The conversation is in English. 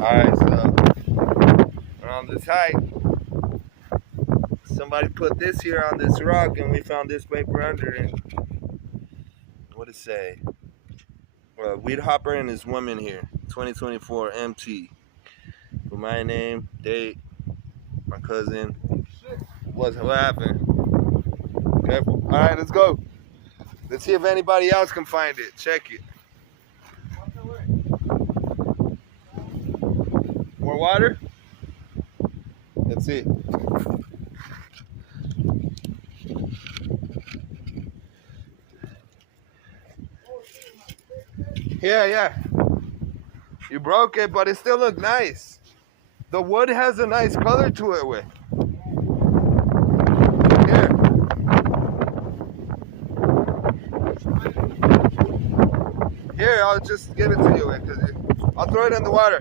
Alright, so we're on this hike. Somebody put this here on this rock and we found this paper under it. What it say? Weed Hopper and his woman here. 2024 MT. With my name, date, my cousin. What happened? Careful. Alright, let's go. Let's see if anybody else can find it. Check it. More water? Let's see. Yeah. You broke it, but it still looked nice. The wood has a nice color to it with. Here. Here, I'll just give it to you. I'll throw it in the water.